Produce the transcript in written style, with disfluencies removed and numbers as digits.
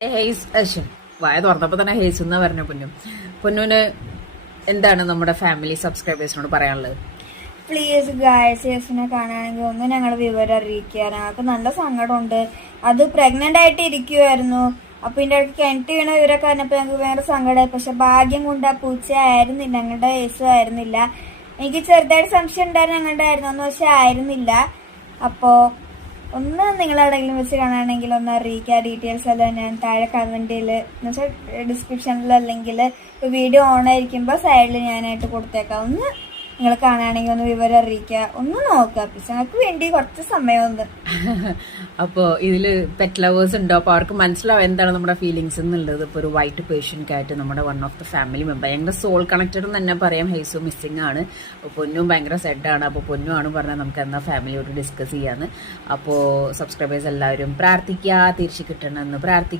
Hayes വായ തുറന്നപ്പോ തന്നെ Hayes എന്നാ പറഞ്ഞ പൊന്നുവിന് എന്താണ് നമ്മുടെ ഫാമിലി സബ്സ്ക്രൈബേഴ്സിനോട് പറയാനുള്ളത്? പ്ലീസ് ഗായ്സ് യേസിനെ കാണുകയാണെങ്കിൽ ഒന്ന് ഞങ്ങൾ വിവരം അറിയിക്കുക. ഞങ്ങൾക്ക് നല്ല സങ്കടമുണ്ട്. അത് പ്രഗ്നന്റ് ആയിട്ട് ഇരിക്കുമായിരുന്നു. അപ്പൊ ഇതിന്റെ ഇടയ്ക്ക് കിണറ്റ് വീണ വിവരമൊക്കെ പറഞ്ഞപ്പോൾ ഞങ്ങൾക്ക് വേറെ സങ്കടമായി. പക്ഷെ ഭാഗ്യം കൊണ്ട് ആ പൂച്ച ആയിരുന്നില്ല, ഞങ്ങളുടെ യേസു ആയിരുന്നില്ല. എനിക്ക് ചെറുതായിട്ട് സംശയം ഉണ്ടായിരുന്നു ഞങ്ങളുടെ ആയിരുന്നു, പക്ഷെ ആയിരുന്നില്ല. അപ്പോ ഒന്ന് നിങ്ങളെവിടെയെങ്കിലും വെച്ച് കാണുകയാണെങ്കിൽ ഒന്ന് അറിയിക്കുക. ഡീറ്റെയിൽസ് എല്ലാം ഞാൻ താഴെ കമന്റിൽ എന്നുവെച്ചാൽ ഡിസ്ക്രിപ്ഷനിൽ അല്ലെങ്കിൽ വീഡിയോ ഓൺ ആയിരിക്കുമ്പോൾ സൈഡിൽ ഞാനായിട്ട് കൊടുത്തേക്കാം. ഒന്ന് നിങ്ങൾ കാണുകയാണെങ്കിൽ ഒന്ന് വിവരം അറിയിക്കുക, ഒന്ന് നോക്കുക. പിന്നെ ഞങ്ങൾക്ക് വേണ്ടി കുറച്ച് സമയം ഒന്ന്. അപ്പോൾ ഇതിൽ പെറ്റ് ലവേഴ്സ് ഉണ്ടോ? അപ്പോൾ അവർക്ക് മനസ്സിലാവും എന്താണ് നമ്മുടെ ഫീലിങ്സ് എന്നുള്ളത്. ഇപ്പോൾ ഒരു വൈറ്റ് പേഷ്യൻ കാറ്റ് നമ്മുടെ one of the family member, ഞങ്ങളുടെ സോൾ കണക്റ്റഡ് എന്ന് തന്നെ പറയാം. ഹെയ്സു മിസ്സിംഗ് ആണ്. അപ്പോൾ പൊന്നും ഭയങ്കര സെഡാണ്. അപ്പോൾ പൊന്നുമാണ് പറഞ്ഞാൽ നമുക്ക് എന്നാൽ ഫാമിലിയോട് ഡിസ്കസ് ചെയ്യാന്ന്. അപ്പോൾ സബ്സ്ക്രൈബേഴ്സ് എല്ലാവരും പ്രാർത്ഥിക്കുക, തിരിച്ചു കിട്ടണമെന്ന് പ്രാർത്ഥിക്കുക.